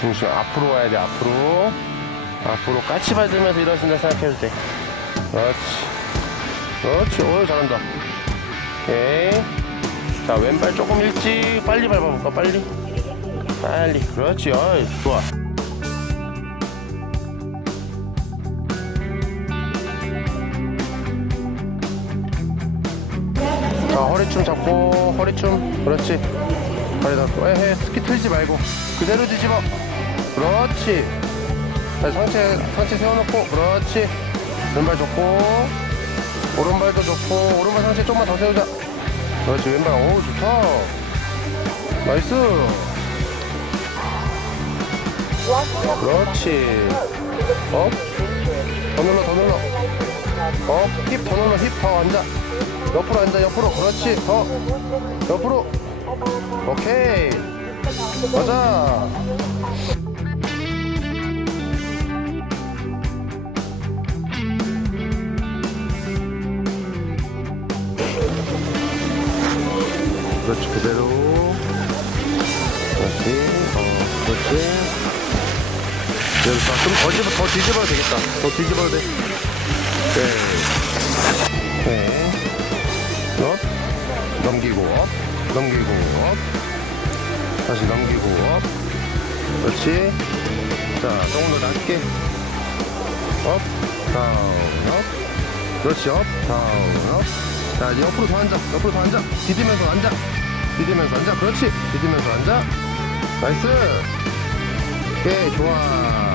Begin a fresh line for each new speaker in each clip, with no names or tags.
중심 앞으로 와야 돼 앞으로. 앞으로 까치 밟으면서 일어선다 생각해도 돼. 그렇지. 그렇지. 오 잘한다. 오케이. 자 왼발 조금 일찍 빨리 밟아볼까 빨리? 빨리. 그렇지. 어이 좋아. 자 허리춤 잡고 허리춤. 그렇지. 허리 잡고. 에헤 스키 틀지 말고. 그대로 뒤집어 그렇지. 자, 상체 상체 세워놓고 그렇지. 왼발 좋고 오른발도 좋고 오른발 상체 조금만 더 세우자. 그렇지 왼발. 오 좋다. 나이스. 그렇지. 업 더 눌러 더 눌러. 업 힙 더 눌러. 힙 더 앉아. 옆으로 앉아 옆으로. 그렇지 더. 옆으로. 오케이. 맞아 그렇지 그대로. 그렇지 어 그렇지. 그대로 좀 더, 뒤집어, 더 뒤집어도 되겠다. 더 뒤집어도 돼. 오케이 오케이 업 넘기고 업 넘기고 업. 다시 넘기고 업. 그렇지. 자 조금 더 낮게. 업 다운 업. 그렇지 업 다운 업 자 이제 옆으로 더 앉아 옆으로 더 앉아 디디면서 앉아 디디면서 앉아 그렇지 디디면서 앉아 나이스 오케이 좋아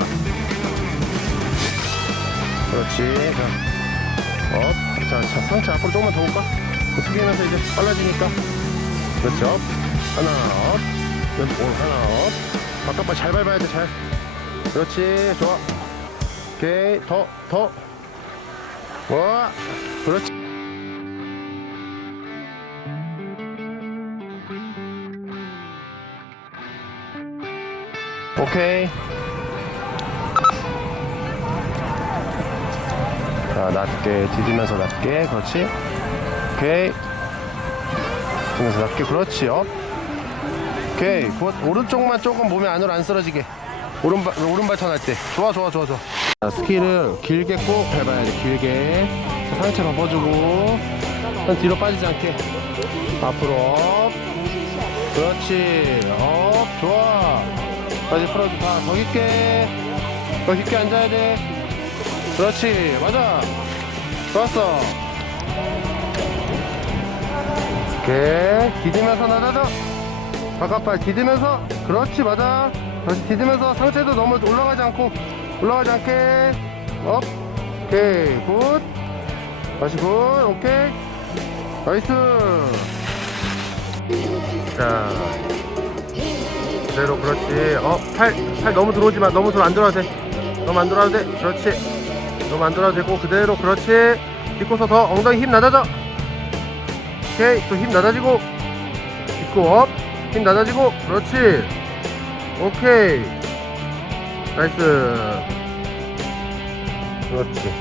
그렇지 자 업. 자, 자, 상체 앞으로 조금만 더 올까? 그 숙이면서 이제 빨라지니까. 그렇지, 업. 하나, 업. 왼쪽, 하나, 업. 바깥발 잘 밟아야 돼, 잘. 그렇지, 좋아. 오케이, 더, 더. 와, 그렇지. 오케이. 자, 낮게 디디면서 낮게 그렇지? 오케이. 디디면서 낮게 그렇지 업 오케이. 굿 오른쪽만 조금 몸이 안으로 안 쓰러지게. 오른발 오른발 턴할 때. 좋아 좋아 좋아 좋아. 자, 스키를 길게 꼭 밟아야 돼 길게. 자, 상체 손 뒤로 빠지지 않게. 앞으로. 업 그렇지 업 좋아 다시 풀어줘. 다더 깊게. 더 깊게 앉아야 돼. 그렇지. 맞아. 좋았어. 오케이. 디디면서 나가자 바깥발 디디면서. 그렇지 맞아. 다시 디디면서 상체도 너무 올라가지 않고 올라가지 않게. 업. 오케이. 굿. 다시 굿. 오케이. 나이스. 자 그대로 그렇지. 어팔팔 너무 들어오지 마. 너무 안 들어와도 돼. 너무 안 들어와도 돼. 그렇지. 너무 안 돌아도 되고 그대로 그렇지. 딛고서 더 엉덩이 힘 낮아져. 오케이. 또 힘 낮아지고. 딛고 업힘 낮아지고. 그렇지. 오케이. 나이스. 그렇지.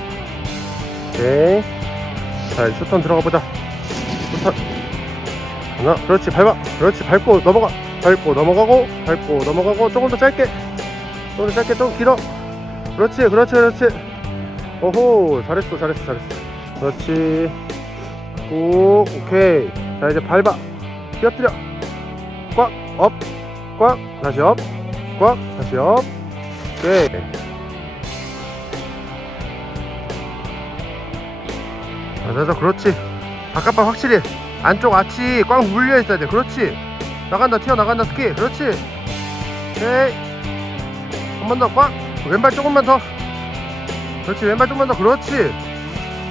오케이. 자 이제 쇼턴 들어가 보자. 쇼턴. 하나. 그렇지. 밟아. 그렇지. 밟고 넘어가 밟고 넘어가고 밟고 넘어가고 조금 더 짧게. 조금 더 짧게 좀 길어. 그렇지 그렇지 그렇지. 오호 잘했어 잘했어 잘했어. 그렇지. 오 오케이. 자 이제 밟아. 뛰어뜨려. 꽉업꽉 다시 업꽉 다시 업. 오케이. 자자자 그렇지. 바깥발 확실히 안쪽 아치 꽉 물려 있어야 돼. 그렇지 나간다 튀어 나간다 스키. 그렇지. 오케이. 한 번 더 꽉. 왼발 조금만 더. 그렇지 왼발 좀만 더. 그렇지.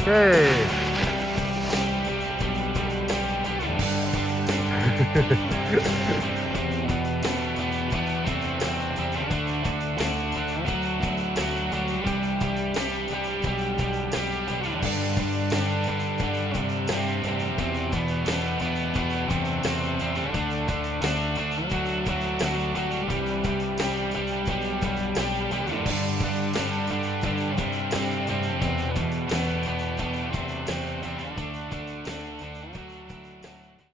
오케이